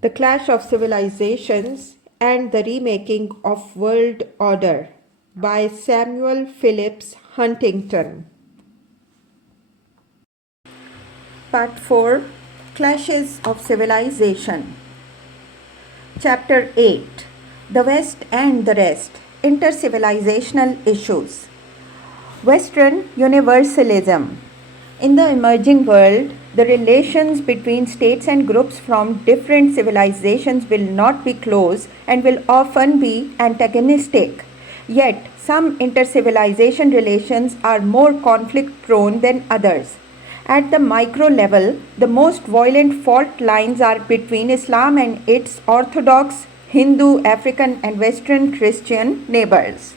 The Clash of Civilizations and the Remaking of World Order by Samuel Phillips Huntington. Part 4, Clashes of Civilization. Chapter 8, The West and the Rest, Intercivilizational Issues. Western Universalism. In the emerging world, the relations between states and groups from different civilizations will not be close and will often be antagonistic. Yet, some intercivilization relations are more conflict prone than others. At the micro level, the most violent fault lines are between Islam and its Orthodox, Hindu, African, and Western Christian neighbors.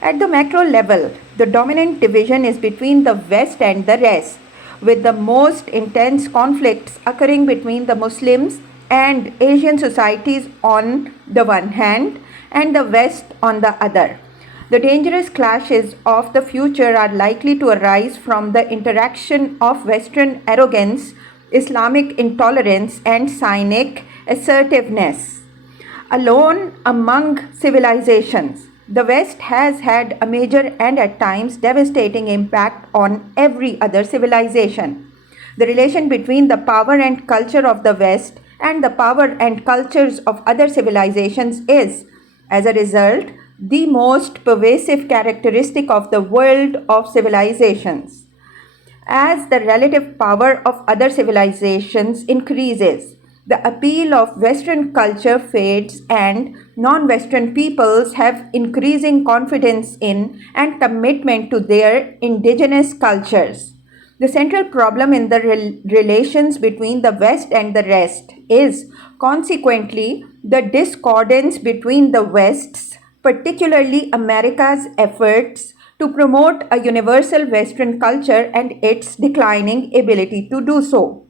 At the macro level, the dominant division is between the West and the rest, with the most intense conflicts occurring between the Muslims and Asian societies on the one hand and the West on the other. The dangerous clashes of the future are likely to arise from the interaction of Western arrogance, Islamic intolerance, and cynic assertiveness. Alone among civilizations, the West has had a major and at times devastating impact on every other civilization. The relation between the power and culture of the West and the power and cultures of other civilizations is, as a result, the most pervasive characteristic of the world of civilizations. As the relative power of other civilizations increases, the appeal of Western culture fades and non-Western peoples have increasing confidence in and commitment to their indigenous cultures. The central problem in the relations between the West and the rest is consequently the discordance between the West's, particularly America's, efforts to promote a universal Western culture and its declining ability to do so.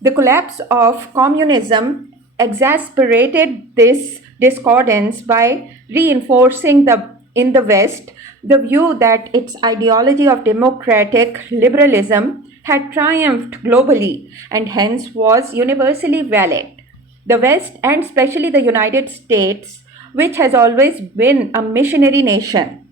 The collapse of communism exacerbated this discordance by reinforcing in the West the view that its ideology of democratic liberalism had triumphed globally and hence was universally valid. The West, and especially the United States, which has always been a missionary nation,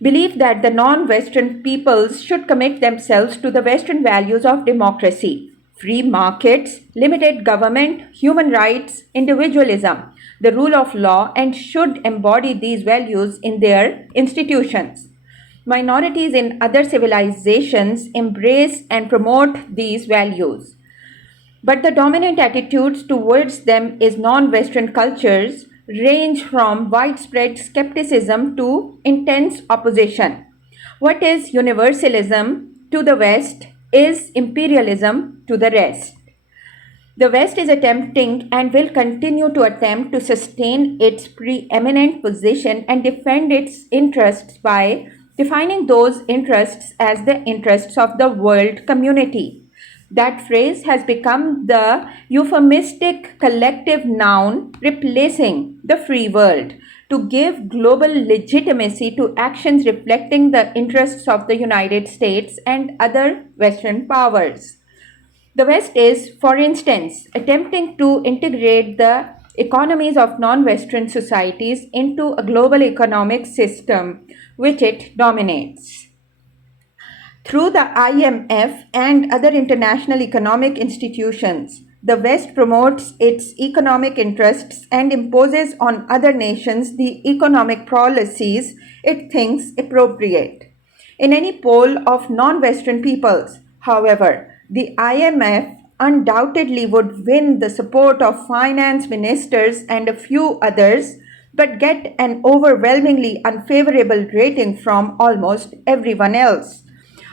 believe that the non-Western peoples should commit themselves to the Western values of democracy, free markets, limited government, human rights, individualism, the rule of law, and should embody these values in their institutions. Minorities in other civilizations embrace and promote these values. But the dominant attitudes towards them is non-Western cultures range from widespread skepticism to intense opposition. What is universalism to the West is imperialism to the rest. The West is attempting and will continue to attempt to sustain its preeminent position and defend its interests by defining those interests as the interests of the world community. That phrase has become the euphemistic collective noun replacing the free world to give global legitimacy to actions reflecting the interests of the United States and other Western powers. The West is, for instance, attempting to integrate the economies of non-Western societies into a global economic system which it dominates. Through the IMF and other international economic institutions, the West promotes its economic interests and imposes on other nations the economic policies it thinks appropriate. In any poll of non-Western peoples, however, the IMF undoubtedly would win the support of finance ministers and a few others, but get an overwhelmingly unfavorable rating from almost everyone else,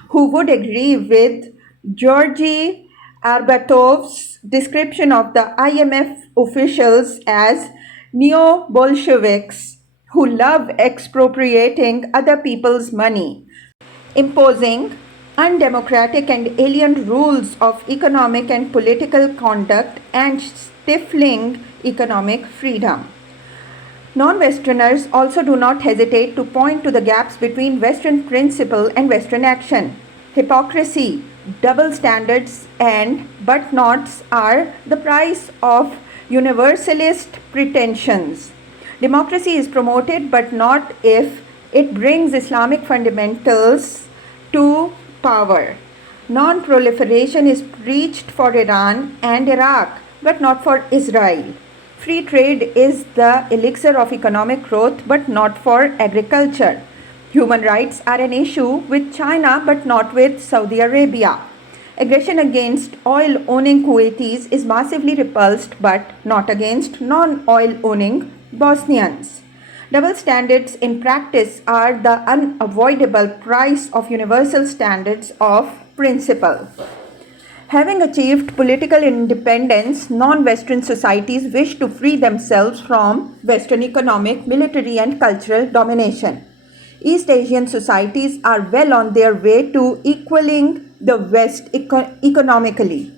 who would agree with Georgy Arbatov's description of the IMF officials as neo-Bolsheviks who love expropriating other people's money, imposing undemocratic and alien rules of economic and political conduct, and stifling economic freedom. Non-Westerners also do not hesitate to point to the gaps between Western principle and Western action. Hypocrisy, double standards, and but-nots are the price of universalist pretensions. Democracy is promoted, but not if it brings Islamic fundamentals to power. Non-proliferation is preached for Iran and Iraq, but not for Israel. Free trade is the elixir of economic growth, but not for agriculture. Human rights are an issue with China, but not with Saudi Arabia. Aggression against oil-owning Kuwaitis is massively repulsed, but not against non-oil-owning Bosnians. Double standards in practice are the unavoidable price of universal standards of principle. Having achieved political independence, non-Western societies wish to free themselves from Western economic, military, and cultural domination. East Asian societies are well on their way to equaling the West economically.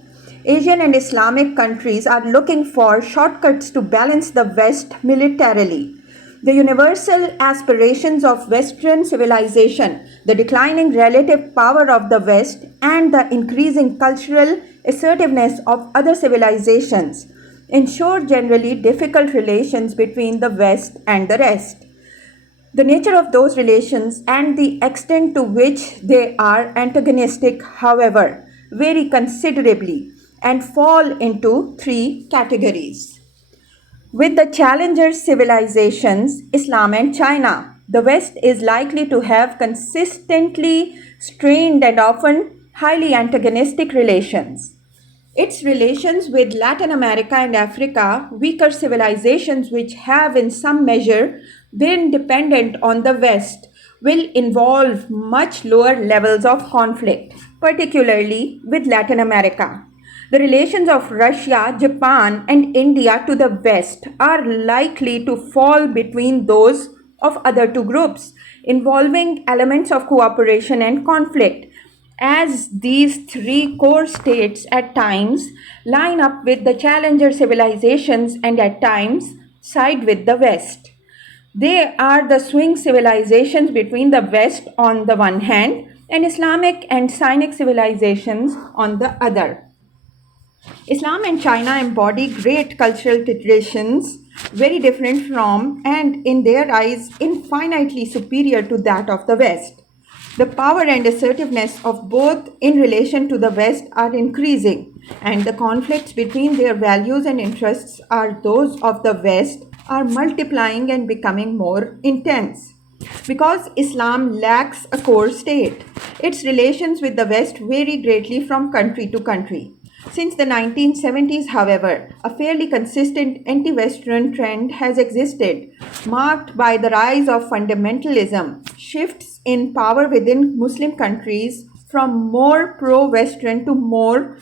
Asian and Islamic countries are looking for shortcuts to balance the West militarily. The universal aspirations of Western civilization, the declining relative power of the West, and the increasing cultural assertiveness of other civilizations ensure generally difficult relations between the West and the rest. The nature of those relations and the extent to which they are antagonistic, however, vary considerably and fall into three categories. With the challenger civilizations, Islam and China, the West is likely to have consistently strained and often highly antagonistic relations. Its relations with Latin America and Africa, weaker civilizations which have in some measure been dependent on the West, will involve much lower levels of conflict, particularly with Latin America. The relations of Russia, Japan, and India to the West are likely to fall between those of other two groups, involving elements of cooperation and conflict, as these three core states at times line up with the challenger civilizations and at times side with the West. They are the swing civilizations between the West on the one hand and Islamic and Sinic civilizations on the other. Islam and China embody great cultural traditions, very different from and in their eyes infinitely superior to that of the West. The power and assertiveness of both in relation to the West are increasing, and the conflicts between their values and interests are those of the West are multiplying and becoming more intense. Because Islam lacks a core state, its relations with the West vary greatly from country to country. Since the 1970s, however, a fairly consistent anti-Western trend has existed, marked by the rise of fundamentalism, shifts in power within Muslim countries from more pro-Western to more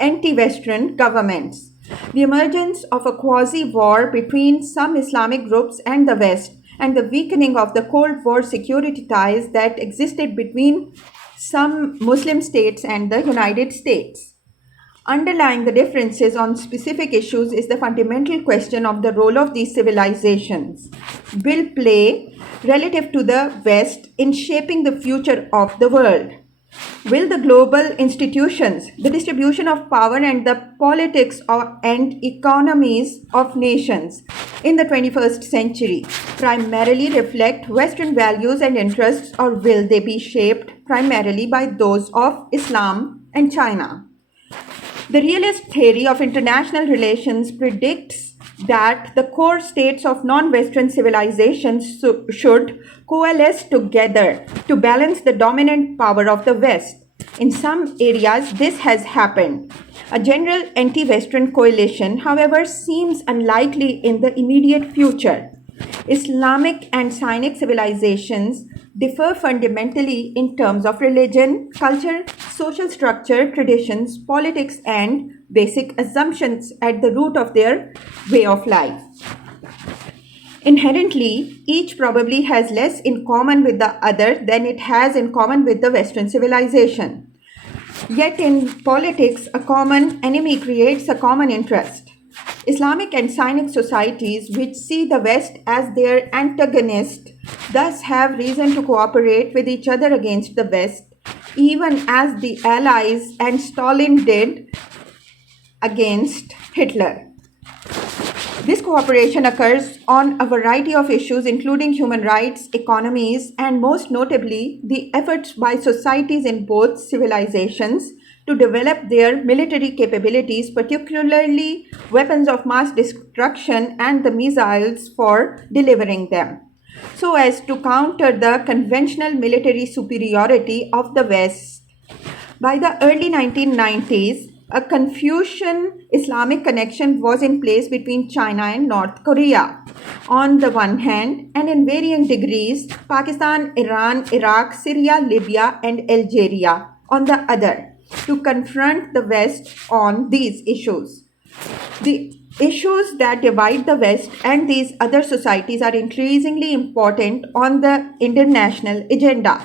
anti-Western governments, the emergence of a quasi-war between some Islamic groups and the West, and the weakening of the Cold War security ties that existed between some Muslim states and the United States. Underlying the differences on specific issues is the fundamental question of the role of these civilizations will play relative to the West in shaping the future of the world. Will the global institutions, the distribution of power, and the politics and economies of nations in the 21st century primarily reflect Western values and interests, or will they be shaped primarily by those of Islam and China? The realist theory of international relations predicts that the core states of non-Western civilizations should coalesce together to balance the dominant power of the West. In some areas, this has happened. A general anti-Western coalition, however, seems unlikely in the immediate future. Islamic and Sinic civilizations differ fundamentally in terms of religion, culture, social structure, traditions, politics, and basic assumptions at the root of their way of life. Inherently, each probably has less in common with the other than it has in common with the Western civilization. Yet in politics, a common enemy creates a common interest. Islamic and Sinic societies, which see the West as their antagonist, thus have reason to cooperate with each other against the West, even as the Allies and Stalin did against Hitler. This cooperation occurs on a variety of issues, including human rights, economies, and most notably, the efforts by societies in both civilizations to develop their military capabilities, particularly weapons of mass destruction and the missiles for delivering them, so as to counter the conventional military superiority of the West. By the early 1990s, a Confucian Islamic connection was in place between China and North Korea on the one hand, and in varying degrees, Pakistan, Iran, Iraq, Syria, Libya, and Algeria on the other, to confront the West on these issues. The issues that divide the West and these other societies are increasingly important on the international agenda.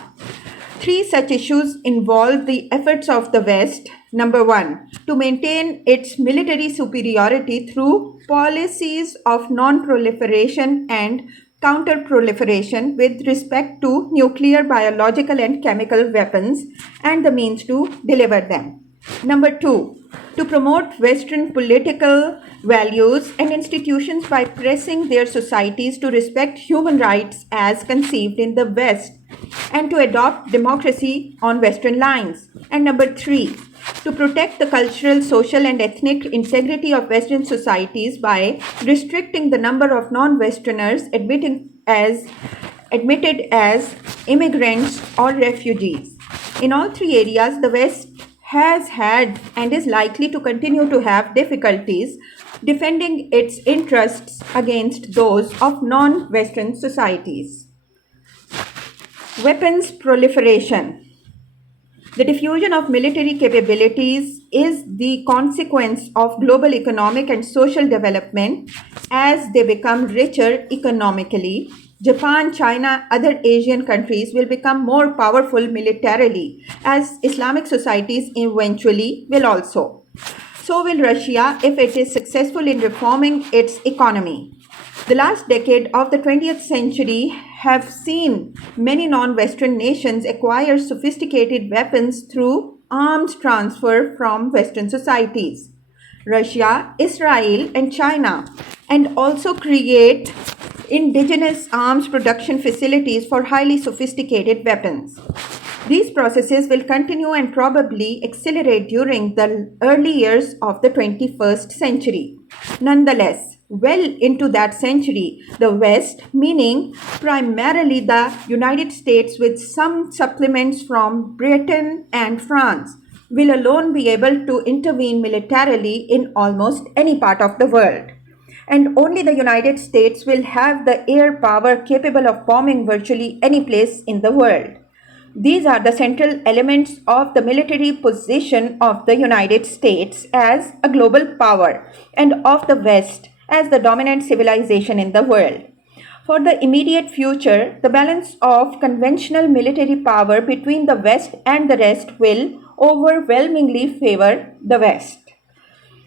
Three such issues involve the efforts of the West. Number one, to maintain its military superiority through policies of non-proliferation and counter-proliferation with respect to nuclear, biological, and chemical weapons and the means to deliver them. Number two, to promote Western political values and institutions by pressing their societies to respect human rights as conceived in the West and to adopt democracy on Western lines. And number three, to protect the cultural, social, and ethnic integrity of Western societies by restricting the number of non-Westerners admitted as immigrants or refugees. In all three areas, the West has had and is likely to continue to have difficulties defending its interests against those of non-Western societies. Weapons proliferation. The diffusion of military capabilities is the consequence of global economic and social development as they become richer economically. Japan, China, other Asian countries will become more powerful militarily, as Islamic societies eventually will also. So will Russia if it is successful in reforming its economy. The last decade of the 20th century have seen many non-Western nations acquire sophisticated weapons through arms transfer from Western societies. Russia, Israel, and China, and also create indigenous arms production facilities for highly sophisticated weapons. These processes will continue and probably accelerate during the early years of the 21st century. Nonetheless, well into that century, the West, meaning primarily the United States with some supplements from Britain and France, will alone be able to intervene militarily in almost any part of the world. And only the United States will have the air power capable of bombing virtually any place in the world. These are the central elements of the military position of the United States as a global power and of the West as the dominant civilization in the world. For the immediate future, the balance of conventional military power between the West and the rest will overwhelmingly favor the West.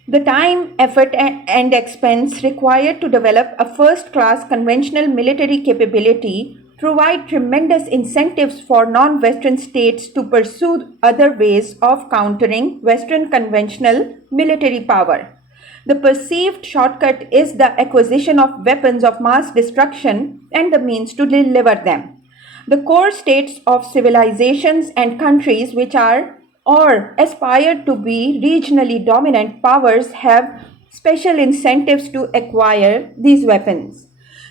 The time, effort, and expense required to develop a first-class conventional military capability provide tremendous incentives for non-Western states to pursue other ways of countering Western conventional military power. The perceived shortcut is the acquisition of weapons of mass destruction and the means to deliver them. The core states of civilizations and countries which are or aspire to be regionally dominant powers have special incentives to acquire these weapons.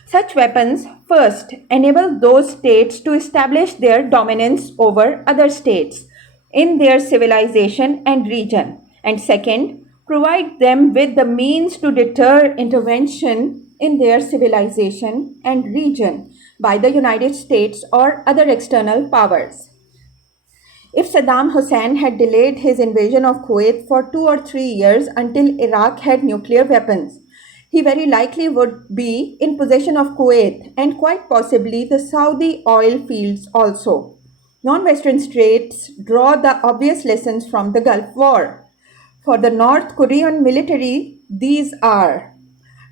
Such weapons, first, enable those states to establish their dominance over other states in their civilization and region, and second, provide them with the means to deter intervention in their civilization and region by the United States or other external powers. If Saddam Hussein had delayed his invasion of Kuwait for 2 or 3 years until Iraq had nuclear weapons, he very likely would be in possession of Kuwait and quite possibly the Saudi oil fields also. Non-Western states draw the obvious lessons from the Gulf War. For the North Korean military, these are: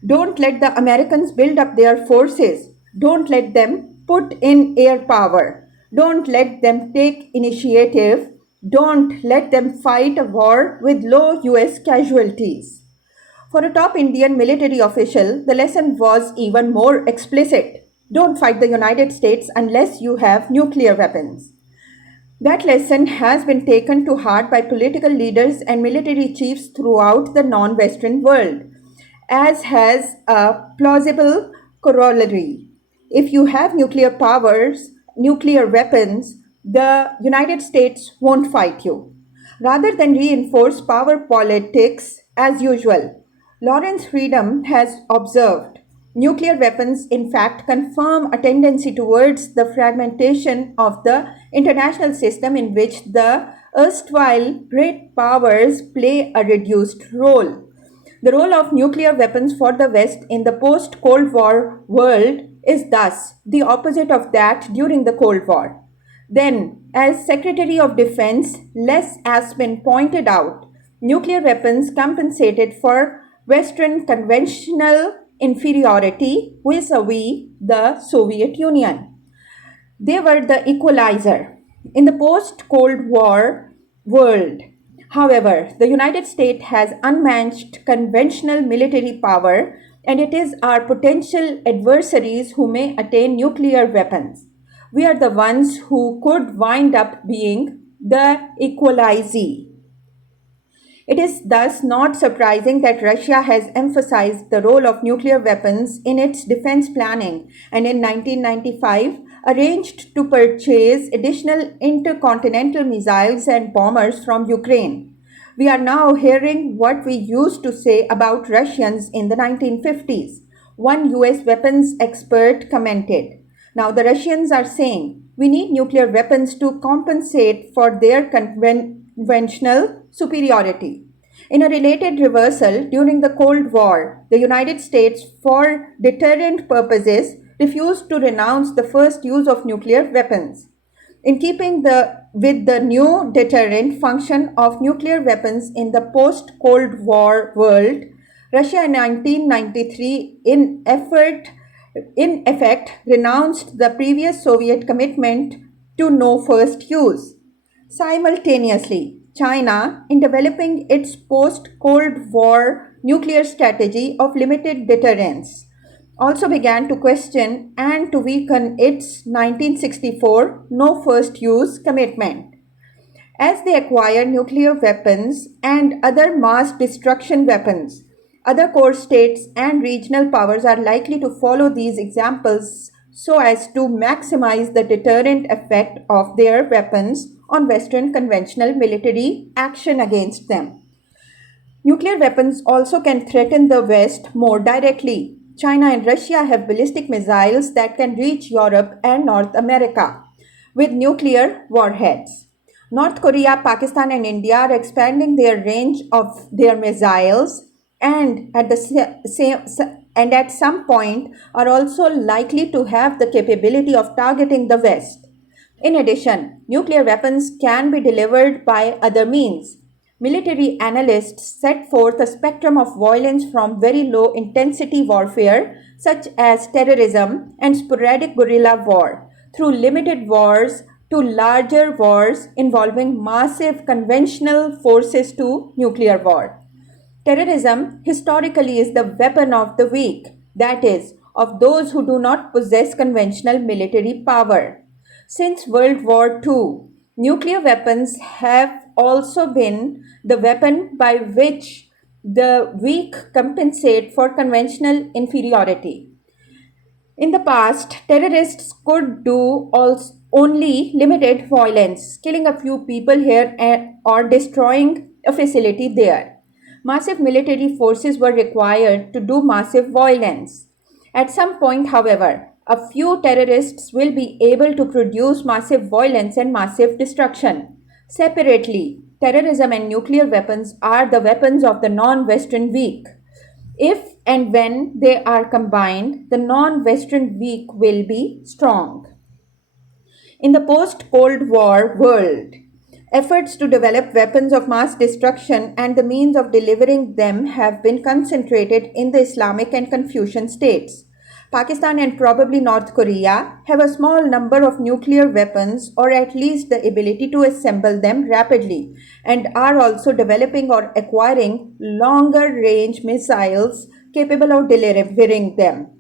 don't let the Americans build up their forces. Don't let them put in air power. Don't let them take initiative. Don't let them fight a war with low US casualties. For a top Indian military official, the lesson was even more explicit. Don't fight the United States unless you have nuclear weapons. That lesson has been taken to heart by political leaders and military chiefs throughout the non-Western world, as has a plausible corollary. If you have nuclear weapons, the United States won't fight you. Rather than reinforce power politics as usual, Lawrence Freedom has observed nuclear weapons in fact confirm a tendency towards the fragmentation of the international system in which the erstwhile great powers play a reduced role. The role of nuclear weapons for the West in the post Cold War world is thus the opposite of that during the Cold War. Then, as Secretary of Defense Les Aspin pointed out, nuclear weapons compensated for Western conventional inferiority vis-a-vis the Soviet Union. They were the equalizer. In the post-Cold War world, however, the United States has unmatched conventional military power, and it is our potential adversaries who may attain nuclear weapons. We are the ones who could wind up being the equalizee. It is thus not surprising that Russia has emphasized the role of nuclear weapons in its defense planning and in 1995 arranged to purchase additional intercontinental missiles and bombers from Ukraine. We are now hearing what we used to say about Russians in the 1950s. One US weapons expert commented. Now the Russians are saying we need nuclear weapons to compensate for their conventional superiority. In a related reversal, during the Cold War, the United States, for deterrent purposes, refused to renounce the first use of nuclear weapons. In keeping with the new deterrent function of nuclear weapons in the post-Cold War world, Russia in 1993 in effect renounced the previous Soviet commitment to no first use. Simultaneously, China, in developing its post-Cold War nuclear strategy of limited deterrence, also began to question and to weaken its 1964 no first use commitment. As they acquire nuclear weapons and other mass destruction weapons, other core states and regional powers are likely to follow these examples so as to maximize the deterrent effect of their weapons on Western conventional military action against them. Nuclear weapons also can threaten the West more directly. China and Russia have ballistic missiles that can reach Europe and North America with nuclear warheads. North Korea, Pakistan, and India are expanding their range of their missiles and at some point are also likely to have the capability of targeting the West. In addition, nuclear weapons can be delivered by other means. Military analysts set forth a spectrum of violence from very low intensity warfare, such as terrorism and sporadic guerrilla war, through limited wars to larger wars involving massive conventional forces to nuclear war. Terrorism historically is the weapon of the weak, that is, of those who do not possess conventional military power. Since World War II, nuclear weapons have also been the weapon by which the weak compensate for conventional inferiority. In the past, terrorists could do only limited violence, killing a few people here or destroying a facility there. Massive military forces were required to do massive violence. At some point, however, a few terrorists will be able to produce massive violence and massive destruction. Separately, terrorism and nuclear weapons are the weapons of the non-Western weak. If and when they are combined, the non-Western weak will be strong. In the post-Cold War world, efforts to develop weapons of mass destruction and the means of delivering them have been concentrated in the Islamic and Confucian states. Pakistan and probably North Korea have a small number of nuclear weapons, or at least the ability to assemble them rapidly, and are also developing or acquiring longer range missiles capable of delivering them.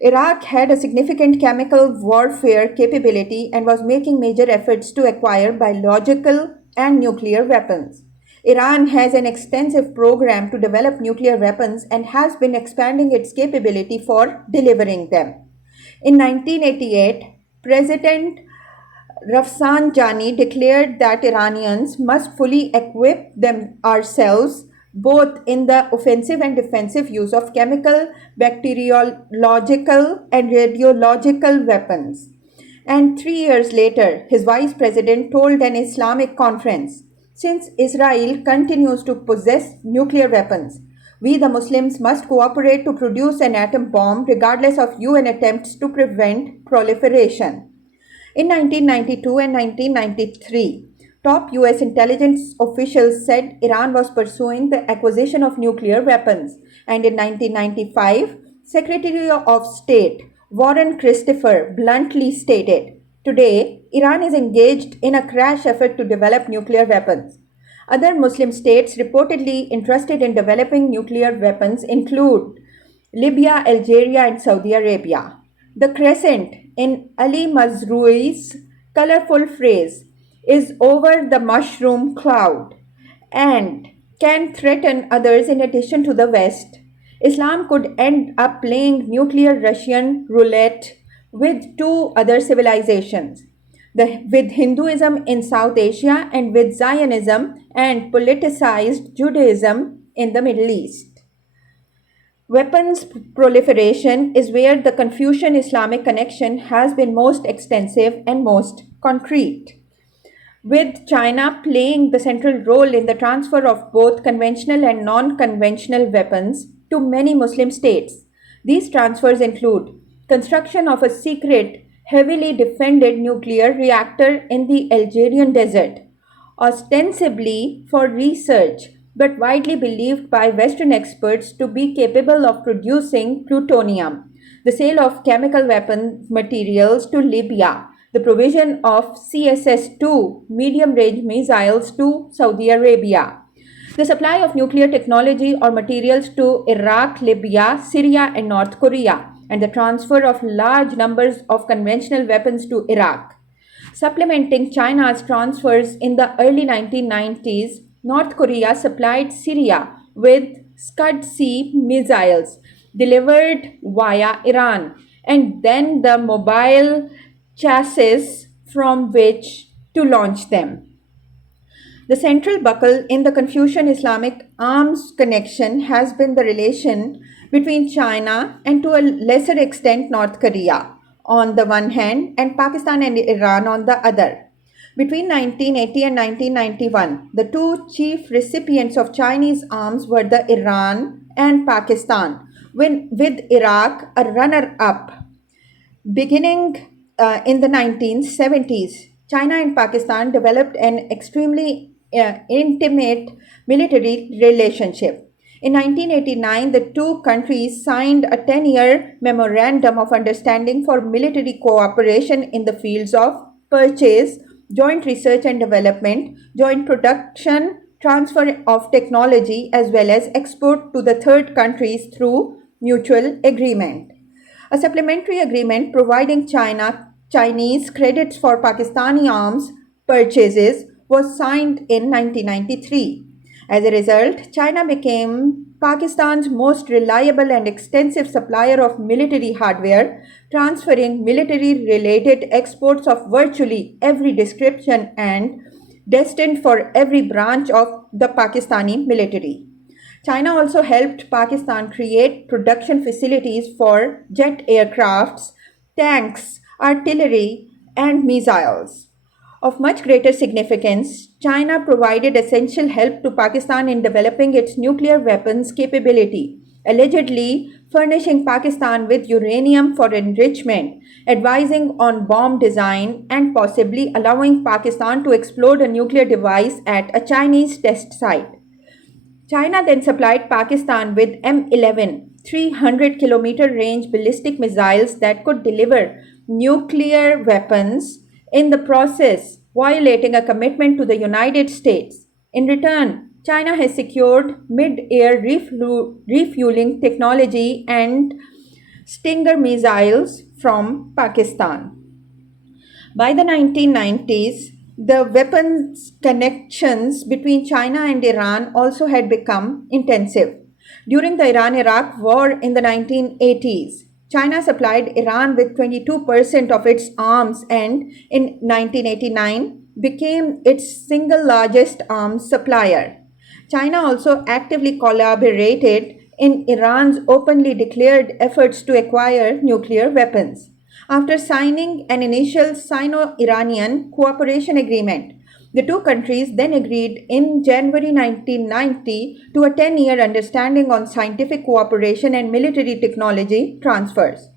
Iraq had a significant chemical warfare capability and was making major efforts to acquire biological and nuclear weapons. Iran has an extensive program to develop nuclear weapons and has been expanding its capability for delivering them. In 1988, President Rafsanjani declared that Iranians must fully equip them ourselves both in the offensive and defensive use of chemical, bacteriological, and radiological weapons. And 3 years later, his vice president told an Islamic conference, since Israel continues to possess nuclear weapons, we the Muslims must cooperate to produce an atom bomb regardless of UN attempts to prevent proliferation. In 1992 and 1993, top US intelligence officials said Iran was pursuing the acquisition of nuclear weapons, and in 1995, Secretary of State Warren Christopher bluntly stated, today, Iran is engaged in a crash effort to develop nuclear weapons. Other Muslim states reportedly interested in developing nuclear weapons include Libya, Algeria, and Saudi Arabia. The crescent in Ali Mazroui's colorful phrase is over the mushroom cloud and can threaten others in addition to the West. Islam could end up playing nuclear Russian roulette with two other civilizations, with Hinduism in South Asia and with Zionism and politicized Judaism in the Middle East. Weapons proliferation is where the Confucian Islamic connection has been most extensive and most concrete, with China playing the central role in the transfer of both conventional and non-conventional weapons to many Muslim states. These transfers include construction of a secret, heavily defended nuclear reactor in the Algerian desert, ostensibly for research, but widely believed by Western experts to be capable of producing plutonium, the sale of chemical weapon materials to Libya, the provision of CSS-2 medium-range missiles to Saudi Arabia, the supply of nuclear technology or materials to Iraq, Libya, Syria, and North Korea, and the transfer of large numbers of conventional weapons to Iraq. Supplementing China's transfers in the early 1990s, North Korea supplied Syria with Scud-C missiles delivered via Iran, and then the mobile chassis from which to launch them. The central buckle in the Confucian Islamic arms connection has been the relation between China and to a lesser extent North Korea on the one hand and Pakistan and Iran on the other. Between 1980 and 1991, the two chief recipients of Chinese arms were the Iran and Pakistan, with Iraq a runner-up. Beginning in the 1970s, China and Pakistan developed an extremely intimate military relationship. In 1989, the two countries signed a 10-year memorandum of understanding for military cooperation in the fields of purchase, joint research and development, joint production, transfer of technology, as well as export to the third countries through mutual agreement. A supplementary agreement providing Chinese credits for Pakistani arms purchases was signed in 1993. As a result, China became Pakistan's most reliable and extensive supplier of military hardware, transferring military-related exports of virtually every description and destined for every branch of the Pakistani military. China also helped Pakistan create production facilities for jet aircrafts, tanks, artillery, and missiles. Of much greater significance, China provided essential help to Pakistan in developing its nuclear weapons capability, allegedly furnishing Pakistan with uranium for enrichment, advising on bomb design, and possibly allowing Pakistan to explode a nuclear device at a Chinese test site. China then supplied Pakistan with M11 300-kilometer range ballistic missiles that could deliver nuclear weapons, in the process violating a commitment to the United States. In return, China has secured mid-air refueling technology and Stinger missiles from Pakistan. By the 1990s, the weapons connections between China and Iran also had become intensive. During the Iran-Iraq War in the 1980s, China supplied Iran with 22% of its arms and in 1989 became its single largest arms supplier. China also actively collaborated in Iran's openly declared efforts to acquire nuclear weapons. After signing an initial Sino-Iranian cooperation agreement, the two countries then agreed in January 1990 to a 10-year understanding on scientific cooperation and military technology transfers.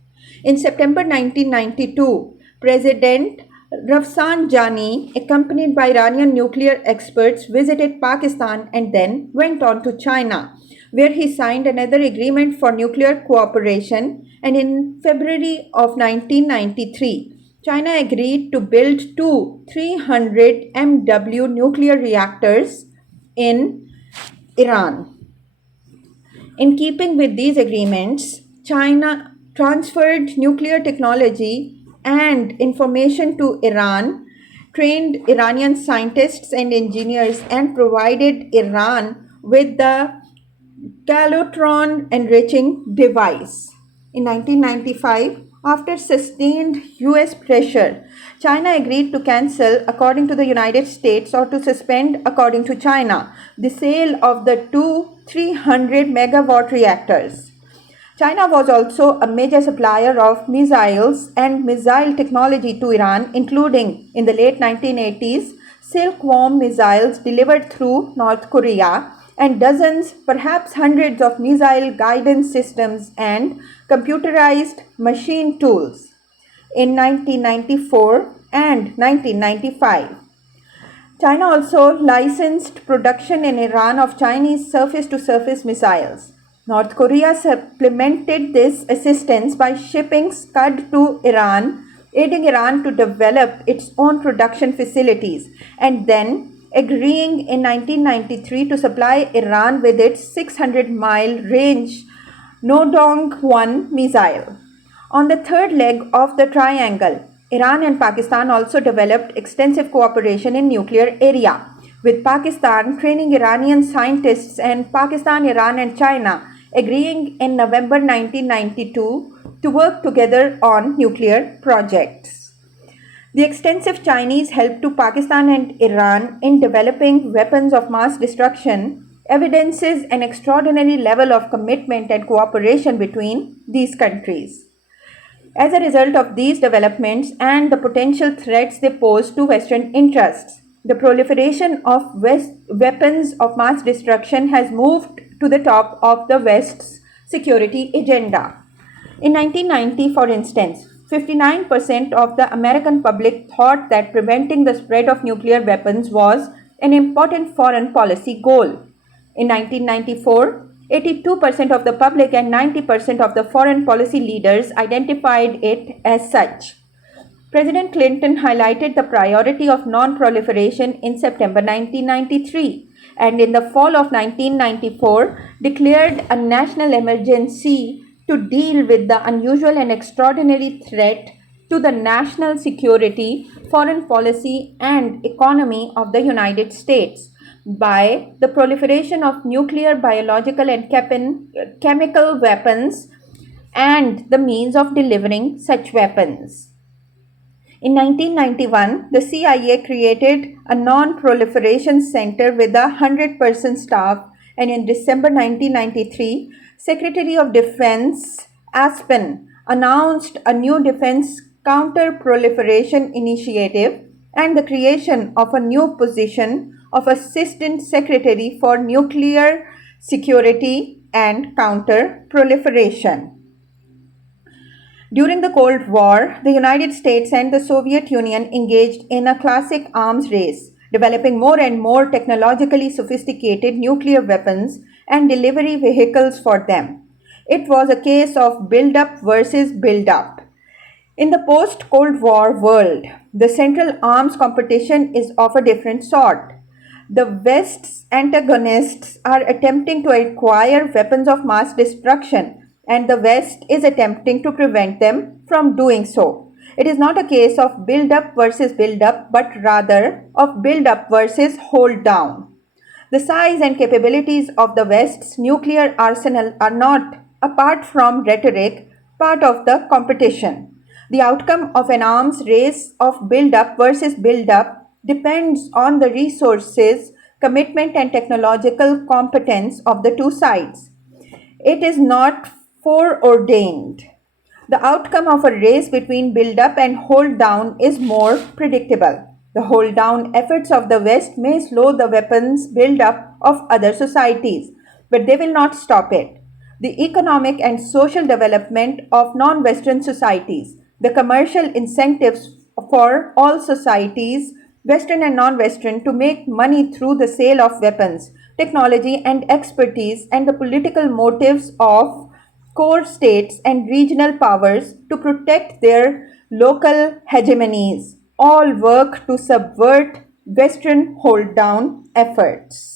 In September 1992, President Rafsanjani, accompanied by Iranian nuclear experts, visited Pakistan and then went on to China, where he signed another agreement for nuclear cooperation. And in February of 1993, China agreed to build two 300 MW nuclear reactors in Iran. In keeping with these agreements, China transferred nuclear technology and information to Iran, trained Iranian scientists and engineers, and provided Iran with the Calotron enriching device. In 1995, after sustained US pressure, China agreed to cancel, according to the United States, or to suspend, according to China, the sale of the two 300 megawatt reactors. China was also a major supplier of missiles and missile technology to Iran, including in the late 1980s Silkworm missiles delivered through North Korea, and dozens, perhaps hundreds of missile guidance systems and computerized machine tools in 1994 and 1995. China also licensed production in Iran of Chinese surface-to-surface missiles. North Korea supplemented this assistance by shipping Scud to Iran, aiding Iran to develop its own production facilities, and then agreeing in 1993 to supply Iran with its 600-mile range Nodong-1 missile. On the third leg of the triangle, Iran and Pakistan also developed extensive cooperation in nuclear area, with Pakistan training Iranian scientists and Pakistan, Iran and China agreeing in November 1992 to work together on nuclear projects. The extensive Chinese help to Pakistan and Iran in developing weapons of mass destruction evidences an extraordinary level of commitment and cooperation between these countries. As a result of these developments and the potential threats they pose to Western interests, the proliferation of weapons of mass destruction has moved to the top of the West's security agenda. In 1990, for instance, 59% of the American public thought that preventing the spread of nuclear weapons was an important foreign policy goal. In 1994, 82% of the public and 90% of the foreign policy leaders identified it as such. President Clinton highlighted the priority of non-proliferation in September 1993 and in the fall of 1994 declared a national emergency to deal with the unusual and extraordinary threat to the national security, foreign policy, and economy of the United States by the proliferation of nuclear, biological, and chemical weapons and the means of delivering such weapons. In 1991, the CIA created a non-proliferation center with a 100-person staff, and in December 1993, Secretary of Defense Aspen announced a new defense counter-proliferation initiative and the creation of a new position of Assistant Secretary for Nuclear Security and Counter-Proliferation. During the Cold War, the United States and the Soviet Union engaged in a classic arms race, developing more and more technologically sophisticated nuclear weapons and delivery vehicles for them. It was a case of build up versus build up. In the post Cold War world, the central arms competition is of a different sort. The West's antagonists are attempting to acquire weapons of mass destruction, and the West is attempting to prevent them from doing so. It is not a case of build up versus build up, but rather of build up versus hold down. The size and capabilities of the West's nuclear arsenal are not, apart from rhetoric, part of the competition. The outcome of an arms race of build up versus build up depends on the resources, commitment, and technological competence of the two sides. It is not foreordained. The outcome of a race between build up and hold down is more predictable. The hold down efforts of the West may slow the weapons build up of other societies, but they will not stop it. The economic and social development of non Western societies, the commercial incentives for all societies, Western and non Western, to make money through the sale of weapons, technology, and expertise, and the political motives of core states and regional powers to protect their local hegemonies all work to subvert Western hold down efforts.